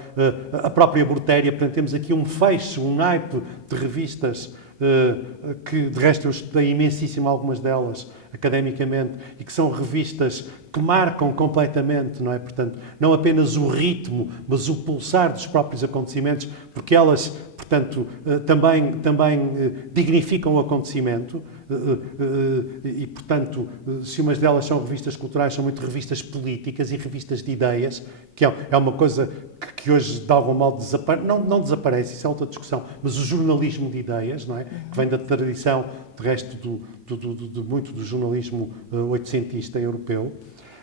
a própria Brutéria, portanto temos aqui um feixe, um naipe de revistas que de resto eu estudei imensíssimo algumas delas academicamente, e que são revistas que marcam completamente, não é? Portanto, não apenas o ritmo, mas o pulsar dos próprios acontecimentos, porque elas, portanto, também dignificam o acontecimento. E, portanto, se umas delas são revistas culturais, são muito revistas políticas e revistas de ideias, que é uma coisa que hoje, de algum modo, não desaparece, isso é outra discussão, mas o jornalismo de ideias, não é? Que vem da tradição, de resto, muito do jornalismo oitocentista europeu.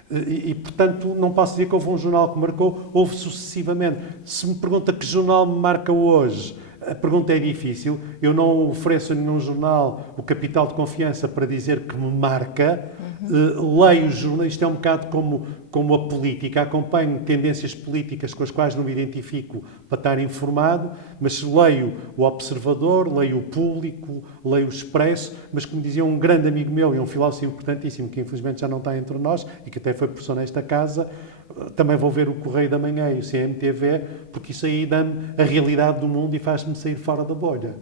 E, portanto, não posso dizer que houve um jornal que marcou, houve sucessivamente. Se me pergunta que jornal me marca hoje, a pergunta é difícil. Eu não ofereço a nenhum jornal o capital de confiança para dizer que me marca. Leio jornais, isto é um bocado como a política. Acompanho tendências políticas com as quais não me identifico para estar informado, mas leio o Observador, leio o Público, leio o Expresso, mas como dizia um grande amigo meu e um filósofo importantíssimo, que infelizmente já não está entre nós e que até foi professor nesta casa, também vou ver o Correio da Manhã e o CMTV, porque isso aí dá-me a realidade do mundo e faz-me sair fora da bolha.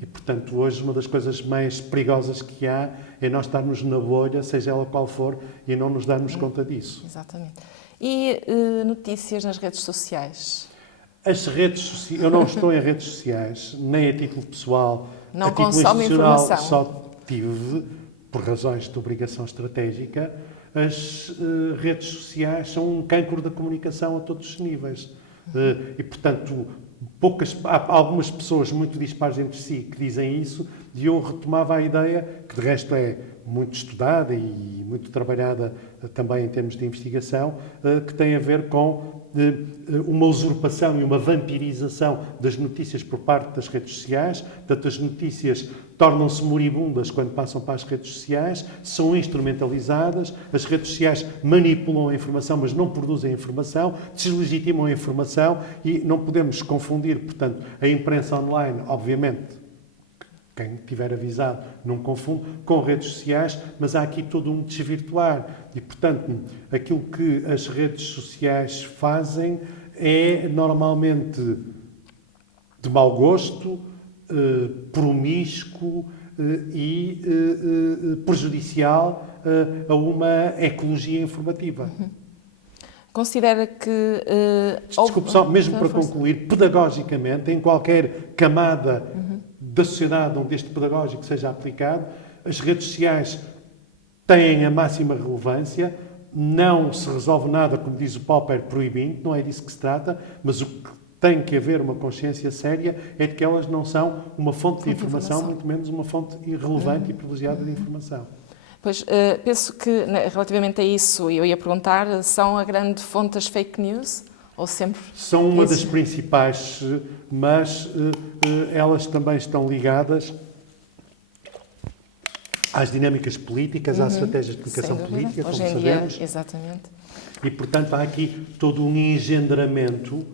E, portanto, hoje uma das coisas mais perigosas que há é nós estarmos na bolha, seja ela qual for, e não nos darmos conta disso. Exatamente. E notícias nas redes sociais? As redes sociais, eu não estou em redes sociais, nem a título pessoal, não a título consome institucional, informação. só tive, por razões de obrigação estratégica. As redes sociais são um cancro da comunicação a todos os níveis. E, portanto, há algumas pessoas muito dispares entre si que dizem isso, E eu retomava a ideia, que de resto é muito estudada e muito trabalhada também em termos de investigação, que tem a ver com uma usurpação e uma vampirização das notícias por parte das redes sociais. Portanto, as notícias tornam-se moribundas quando passam para as redes sociais, são instrumentalizadas, as redes sociais manipulam a informação, mas não produzem informação, deslegitimam a informação e não podemos confundir, portanto, a imprensa online, obviamente, quem tiver avisado não confunde, com redes sociais, mas há aqui todo um desvirtuar. E, portanto, aquilo que as redes sociais fazem é normalmente de mau gosto, promíscuo e prejudicial a uma ecologia informativa. Considera que... Desculpe só, mesmo para concluir, pedagogicamente, em qualquer camada da sociedade onde este pedagógico seja aplicado, as redes sociais têm a máxima relevância, não se resolve nada, como diz o Popper, proibindo, não é disso que se trata, mas o que tem que haver uma consciência séria é de que elas não são uma fonte de informação, muito menos uma fonte irrelevante e privilegiada de informação. Pois, penso que, relativamente a isso, eu ia perguntar, são a grande fonte das fake news? Ou sempre... São uma das principais, mas elas também estão ligadas às dinâmicas políticas, às estratégias de comunicação política, como sabemos. Exatamente. E, portanto, há aqui todo um engendramento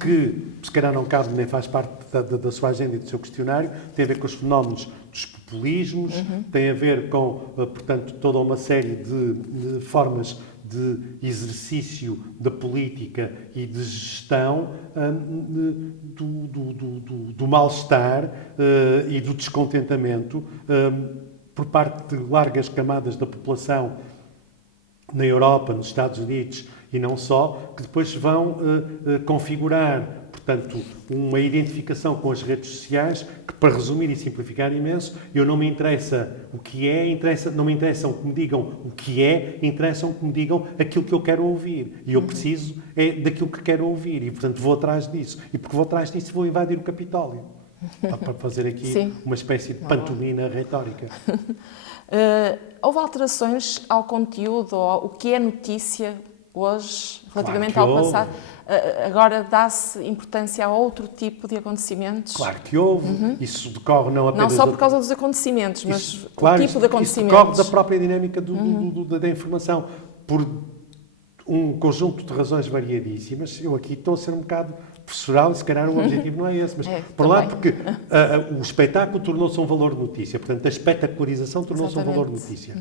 que, se calhar, não cabe nem faz parte da sua agenda e do seu questionário, tem a ver com os fenómenos dos populismos, tem a ver com, portanto, toda uma série de formas de exercício da política e de gestão do mal-estar e do descontentamento por parte de largas camadas da população na Europa, nos Estados Unidos e não só, que depois vão configurar, portanto, uma identificação com as redes sociais que, para resumir e simplificar imenso, eu não me interessa o que é, não me interessam que me digam o que é, interessam que me digam aquilo que eu quero ouvir. E eu preciso daquilo que quero ouvir e, portanto, vou atrás disso. E porque vou atrás disso, vou invadir o Capitólio. Para fazer aqui uma espécie de pantomina retórica. Houve alterações ao conteúdo, ou o que é notícia hoje, relativamente claro ao passado? Agora dá-se importância a outro tipo de acontecimentos? Claro que houve. Isso decorre não apenas... Não só por causa dos acontecimentos, mas isso, o tipo de acontecimentos. Isso decorre da própria dinâmica da informação. Por um conjunto de razões variadíssimas. Eu aqui estou a ser um bocado professoral e se calhar o objetivo não é esse, mas por lá porque o espetáculo tornou-se um valor de notícia, portanto a espetacularização tornou-se um valor de notícia.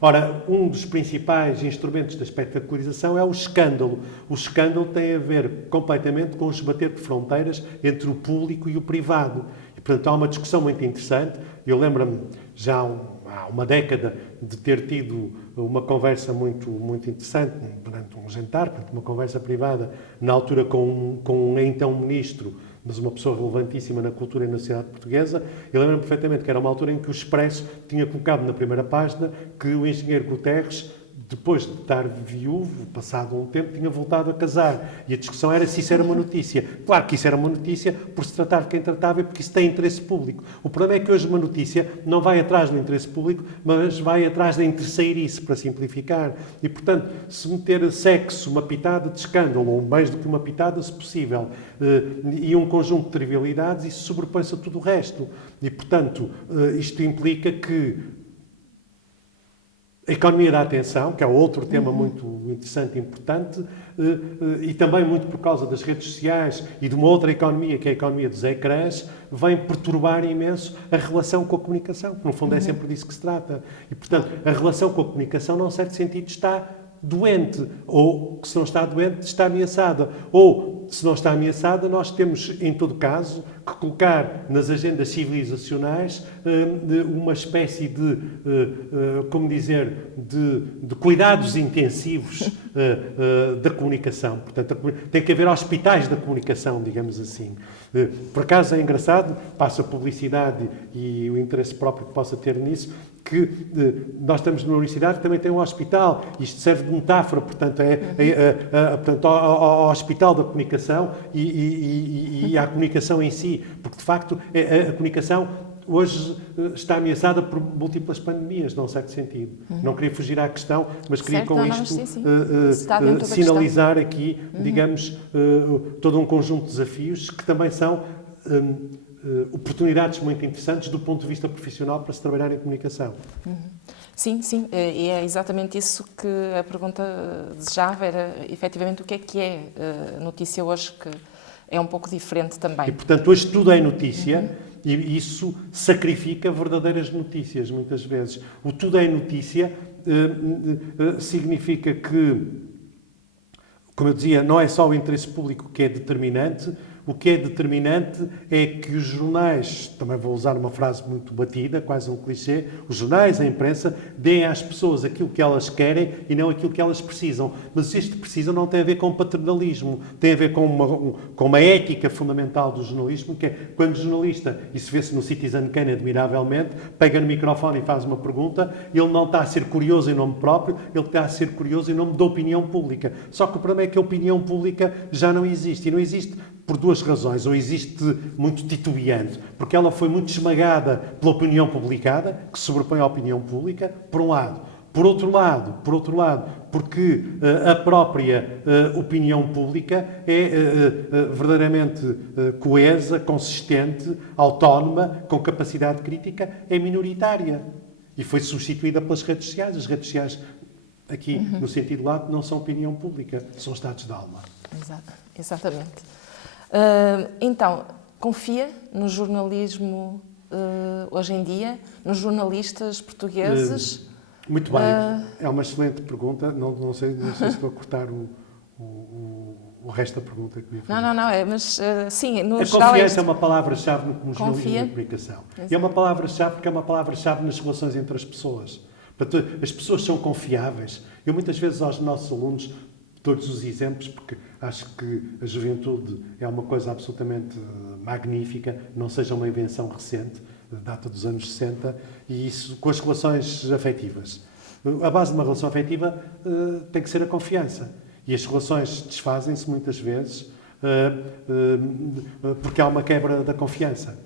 Ora, um dos principais instrumentos da espetacularização é o escândalo. O escândalo tem a ver completamente com o esbater de fronteiras entre o público e o privado. E, portanto, há uma discussão muito interessante. Eu lembro-me já há uma década de ter tido uma conversa muito interessante durante um jantar, uma conversa privada, na altura com um então ministro, mas uma pessoa relevantíssima na cultura e na sociedade portuguesa. Eu lembro-me perfeitamente que era uma altura em que o Expresso tinha colocado na primeira página que o engenheiro Guterres, depois de estar viúvo, passado um tempo, tinha voltado a casar. E a discussão era se isso era uma notícia. Claro que isso era uma notícia por se tratar de quem tratava e porque isso tem interesse público. O problema é que hoje uma notícia não vai atrás do interesse público, mas vai atrás da interesseirice, para simplificar. E, portanto, se meter sexo, uma pitada de escândalo, ou mais do que uma pitada, se possível, e um conjunto de trivialidades, isso sobrepõe-se a tudo o resto. E, portanto, isto implica que a economia da atenção, que é outro tema muito interessante e importante, e também muito por causa das redes sociais e de uma outra economia, que é a economia dos ecrãs, vem perturbar imenso a relação com a comunicação, que no fundo é sempre disso que se trata. E, portanto, a relação com a comunicação, num certo sentido, está doente, ou, se não está doente, está ameaçada. Ou, se não está ameaçada, nós temos, em todo caso, que colocar nas agendas civilizacionais uma espécie de, como dizer, de cuidados intensivos da comunicação. Portanto, tem que haver hospitais da comunicação, digamos assim. Por acaso é engraçado, passa a publicidade e o interesse próprio que possa ter nisso, que nós estamos numa universidade que também tem um hospital. Isto serve de metáfora, portanto, portanto ao hospital da comunicação e à comunicação em si, porque de facto a comunicação hoje está ameaçada por múltiplas pandemias, num certo sentido. Não queria fugir à questão, mas queria com isto sinalizar aqui, digamos, todo um conjunto de desafios que também são oportunidades muito interessantes do ponto de vista profissional para se trabalhar em comunicação. Sim, sim, e é exatamente isso que a pergunta desejava, era efetivamente o que é a notícia hoje, que é um pouco diferente também. E, portanto, hoje tudo é notícia e isso sacrifica verdadeiras notícias, muitas vezes. O tudo é notícia significa que, como eu dizia, não é só o interesse público que é determinante. O que é determinante é que os jornais, também vou usar uma frase muito batida, quase um clichê, os jornais, a imprensa, deem às pessoas aquilo que elas querem e não aquilo que elas precisam. Mas este precisam não tem a ver com paternalismo, tem a ver com uma ética fundamental do jornalismo, que é quando o jornalista, isso vê-se no Citizen Kane admiravelmente, pega no microfone e faz uma pergunta, ele não está a ser curioso em nome próprio, ele está a ser curioso em nome da opinião pública. Só que o problema é que a opinião pública já não existe. E não existe por duas razões. Ou existe muito titubeante, porque ela foi muito esmagada pela opinião publicada, que se sobrepõe à opinião pública, por um lado. Por outro lado, porque a própria opinião pública é verdadeiramente coesa, consistente, autónoma, com capacidade crítica, é minoritária. E foi substituída pelas redes sociais. As redes sociais, aqui no sentido lato, não são opinião pública, são estados de alma. Exatamente. Então, confia no jornalismo hoje em dia, nos jornalistas portugueses? Muito bem, é uma excelente pergunta. Não sei se estou a cortar o resto da pergunta que me fez. Não, mas sim, no a geral... confiança é uma palavra-chave no jornalismo e na comunicação. Exato. E é uma palavra-chave porque é uma palavra-chave nas relações entre as pessoas. Portanto, as pessoas são confiáveis. Eu muitas vezes aos nossos alunos todos os exemplos, porque acho que a juventude é uma coisa absolutamente magnífica, não seja uma invenção recente, data dos anos 60, e isso com as relações afetivas. A base de uma relação afetiva tem que ser a confiança. E as relações desfazem-se muitas vezes porque há uma quebra da confiança.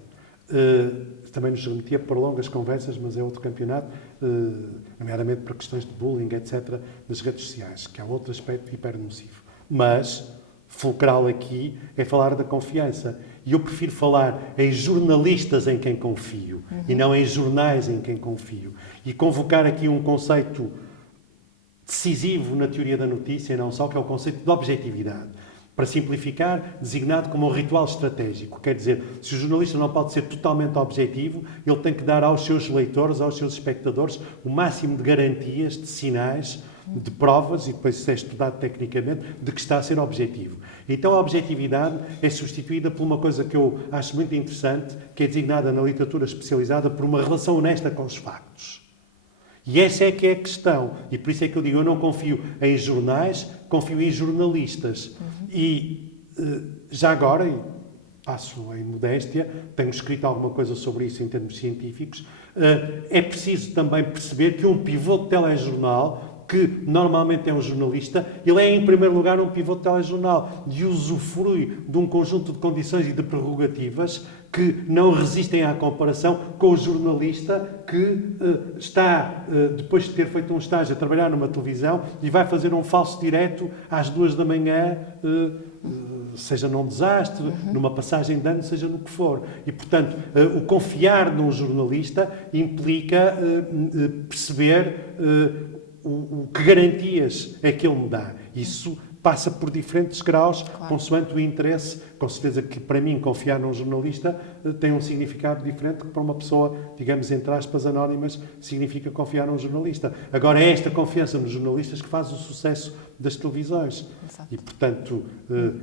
Também nos remetia para longas conversas, mas é outro campeonato, nomeadamente para questões de bullying, etc., das redes sociais, que é outro aspecto hipernocivo. Mas, fulcral aqui, é falar da confiança. E eu prefiro falar em jornalistas em quem confio, e não em jornais em quem confio. E convocar aqui um conceito decisivo na teoria da notícia, não só, que é o conceito de objetividade. Para simplificar, designado como um ritual estratégico. Quer dizer, se o jornalista não pode ser totalmente objetivo, ele tem que dar aos seus leitores, aos seus espectadores, o máximo de garantias, de sinais, de provas, e depois isso é estudado tecnicamente, de que está a ser objetivo. Então a objetividade é substituída por uma coisa que eu acho muito interessante, que é designada na literatura especializada por uma relação honesta com os factos. E essa é que é a questão. E por isso é que eu digo, eu não confio em jornais, confio em jornalistas. E já agora, e passo em modéstia, tenho escrito alguma coisa sobre isso em termos científicos, é preciso também perceber que um pivô de telejornal, que normalmente é um jornalista, ele é em primeiro lugar um pivô de telejornal e usufrui de um conjunto de condições e de prerrogativas que não resistem à comparação com o jornalista que está, depois de ter feito um estágio, a trabalhar numa televisão e vai fazer um falso direto às 2 da manhã, seja num desastre, numa passagem de ano, seja no que for. E, portanto, o confiar num jornalista implica perceber o que garantias é que ele me dá. Isso passa por diferentes graus, claro, consoante o interesse. Com certeza que, para mim, confiar num jornalista tem um significado diferente que para uma pessoa, digamos, entre aspas, anónimas, significa confiar num jornalista. Agora, é esta confiança nos jornalistas que faz o sucesso das televisões. Exato. E, portanto,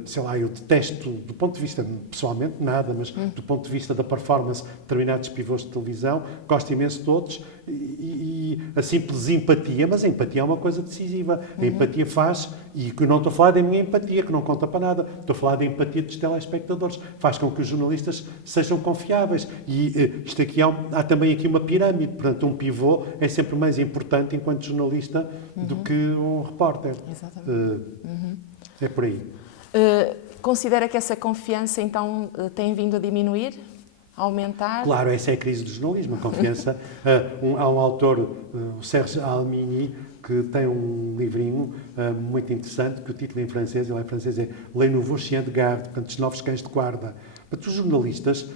sei lá, eu detesto, do ponto de vista, pessoalmente, nada, mas do ponto de vista da performance de determinados pivôs de televisão, gosto imenso de todos, e a simples empatia, mas a empatia é uma coisa decisiva. A empatia faz, e que eu não estou a falar da minha empatia, que não conta para nada, estou a falar da empatia dos telespectadores, faz com que os jornalistas sejam confiáveis. E isto aqui há também aqui uma pirâmide, portanto, um pivô é sempre mais importante enquanto jornalista do que um repórter. Exatamente. É por aí. Considera que essa confiança, então, tem vindo a diminuir? a aumentar? Claro, essa é a crise do jornalismo, a confiança. Há um autor, o Serge Almini, que tem um livrinho muito interessante, que o título em francês, ele é francês, é Les Nouveaux Chiens de Garde, portanto, os novos cães de guarda. Portanto, os jornalistas,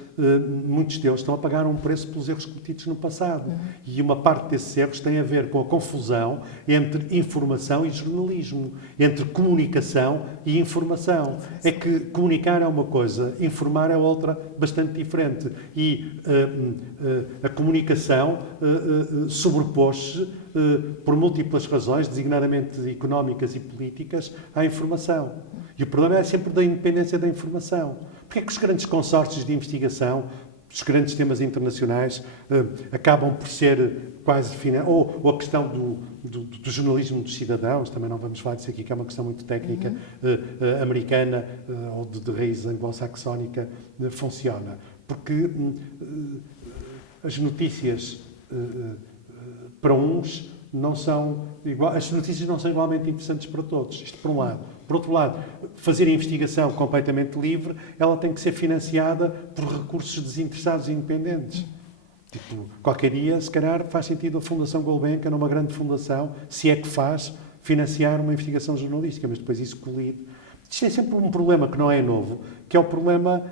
muitos deles estão a pagar um preço pelos erros cometidos no passado. E uma parte desses erros tem a ver com a confusão entre informação e jornalismo, entre comunicação e informação. É que comunicar é uma coisa, informar é outra bastante diferente. E a comunicação sobrepôs-se por múltiplas razões, designadamente económicas e políticas, à informação. E o problema é sempre da independência da informação. Porque é que os grandes consórcios de investigação, os grandes temas internacionais, acabam por ser quase... Ou a questão do jornalismo dos cidadãos, também não vamos falar disso aqui, que é uma questão muito técnica, americana ou de raiz anglo-saxónica, funciona. Porque as notícias, para uns, não são as notícias não são igualmente interessantes para todos. Isto por um lado. Por outro lado, fazer a investigação completamente livre, ela tem que ser financiada por recursos desinteressados e independentes. Tipo, qualquer dia, se calhar, faz sentido a Fundação Gulbenkian, numa grande fundação, se é que faz, financiar uma investigação jornalística, mas depois isso colide. Isto é sempre um problema que não é novo, que é o problema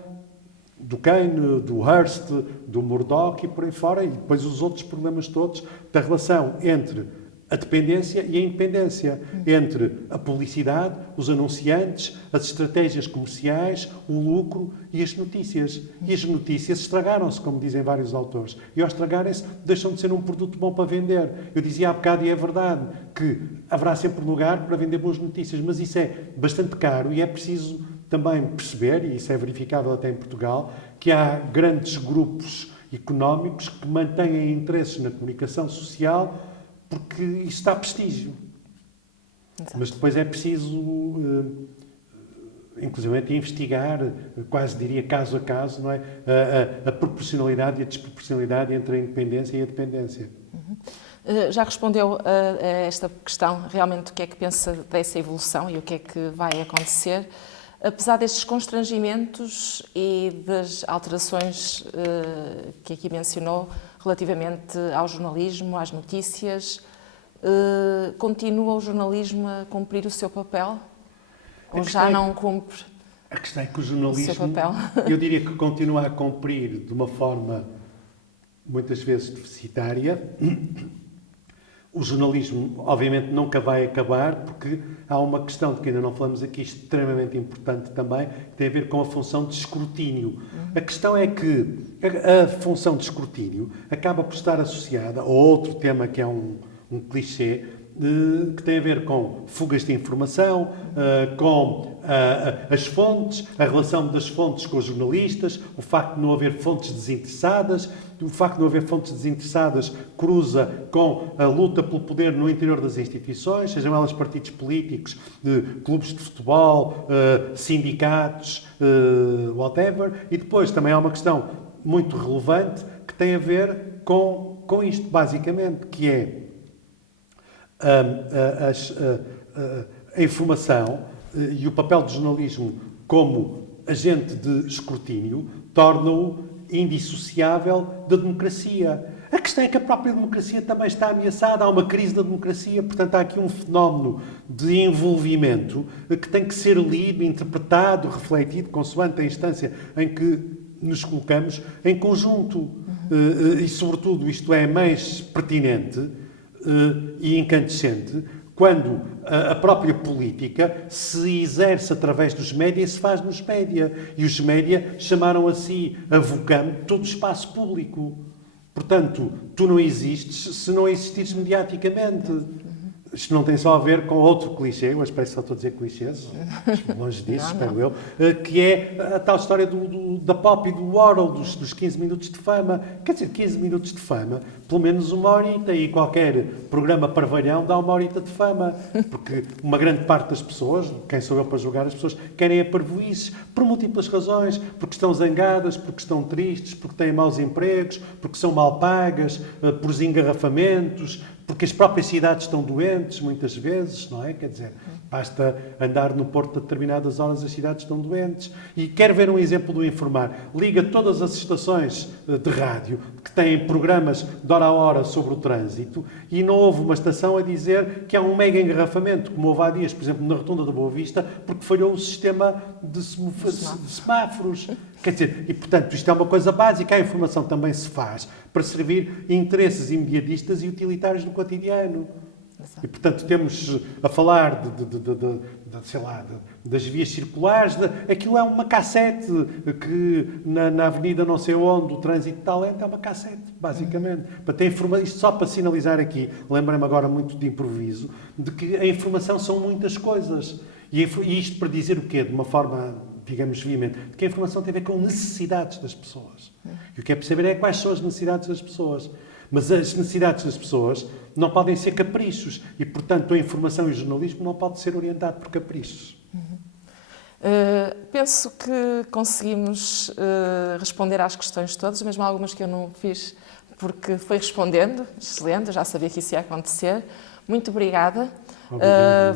do Kane, do Hearst, do Murdoch e por aí fora, e depois os outros problemas todos da relação entre a dependência e a independência, entre a publicidade, os anunciantes, as estratégias comerciais, o lucro e as notícias. E as notícias estragaram-se, como dizem vários autores. E ao estragarem-se, deixam de ser um produto bom para vender. Eu dizia há bocado, e é verdade, que haverá sempre lugar para vender boas notícias, mas isso é bastante caro e é preciso também perceber, e isso é verificável até em Portugal, que há grandes grupos económicos que mantêm interesses na comunicação social porque isso dá prestígio. Exato. Mas depois é preciso, inclusive, investigar, quase diria caso a caso, não é? A proporcionalidade e a desproporcionalidade entre a independência e a dependência. Já respondeu a esta questão, realmente, o que é que pensa dessa evolução e o que é que vai acontecer? Apesar destes constrangimentos e das alterações que aqui mencionou relativamente ao jornalismo, às notícias, continua o jornalismo a cumprir o seu papel? Ou já não cumpre a questão é que o jornalismo, o seu papel? Eu diria que continua a cumprir de uma forma muitas vezes deficitária. O jornalismo, obviamente, nunca vai acabar, porque há uma questão de que ainda não falamos aqui, extremamente importante também, que tem a ver com a função de escrutínio. A questão é que a função de escrutínio acaba por estar associada a outro tema que é um clichê, que tem a ver com fugas de informação, com as fontes, a relação das fontes com os jornalistas, o facto de não haver fontes desinteressadas. O facto de não haver fontes desinteressadas cruza com a luta pelo poder no interior das instituições, sejam elas partidos políticos, clubes de futebol, sindicatos, whatever. E depois também há uma questão muito relevante que tem a ver com isto, basicamente, que é a informação e o papel do jornalismo como agente de escrutínio torna-o indissociável da democracia. A questão é que a própria democracia também está ameaçada, há uma crise da democracia, portanto há aqui um fenómeno de envolvimento que tem que ser lido, interpretado, refletido, consoante a instância em que nos colocamos em conjunto. E, sobretudo, isto é mais pertinente e incandescente quando a própria política se exerce através dos médias e se faz nos média. E os média chamaram a si, avocando todo o espaço público. Portanto, tu não existes se não existires mediaticamente. Isto não tem só a ver com outro clichê, eu espero que só estou a dizer clichês, longe disso, espero eu, que é a tal história da pop e do Orwell, dos 15 minutos de fama. Quer dizer, 15 minutos de fama, pelo menos uma horita, e qualquer programa parvalhão dá uma horita de fama, porque uma grande parte das pessoas, quem sou eu para julgar, as pessoas querem a parvoíces, por múltiplas razões, porque estão zangadas, porque estão tristes, porque têm maus empregos, porque são mal pagas, por desengarrafamentos, porque as próprias cidades estão doentes, muitas vezes, não é? Quer dizer, Basta andar no Porto a determinadas horas, as cidades estão doentes. E quer ver um exemplo do informar? Liga todas as estações de rádio que têm programas de hora a hora sobre o trânsito e não houve uma estação a dizer que há um mega engarrafamento, como houve há dias, por exemplo, na Rotunda da Boa Vista, porque falhou o sistema de semáforos. Quer dizer, e portanto, isto é uma coisa básica, a informação também se faz para servir interesses imediatistas e utilitários do cotidiano. E, portanto, temos a falar sei lá, das vias circulares. Aquilo é uma cassete que na avenida não sei onde, o trânsito está lento, é uma cassete, basicamente. Para ter isto só para sinalizar aqui, lembrei-me agora muito de improviso, de que a informação são muitas coisas. E isto para dizer o quê? De uma forma, digamos, veemente, de que a informação tem a ver com necessidades das pessoas. E o que é perceber é quais são as necessidades das pessoas. Mas as necessidades das pessoas não podem ser caprichos e, portanto, a informação e o jornalismo não pode ser orientado por caprichos. Penso que conseguimos responder às questões todas, mesmo algumas que eu não fiz, porque foi respondendo. Excelente, eu já sabia que isso ia acontecer. Muito obrigada.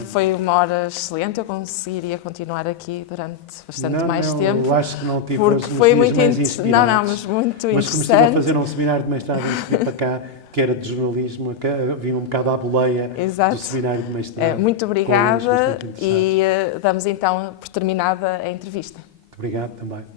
Foi uma hora excelente, eu conseguiria continuar aqui durante bastante mais tempo. Eu acho que não tive porque foi muito mais inspirados. mas muito interessante. Mas comecei a fazer um seminário de mestrado antes de vir para cá, que era de jornalismo, vim um bocado à boleia do seminário de mestrado. Muito obrigada e damos então por terminada a entrevista. Muito obrigado também.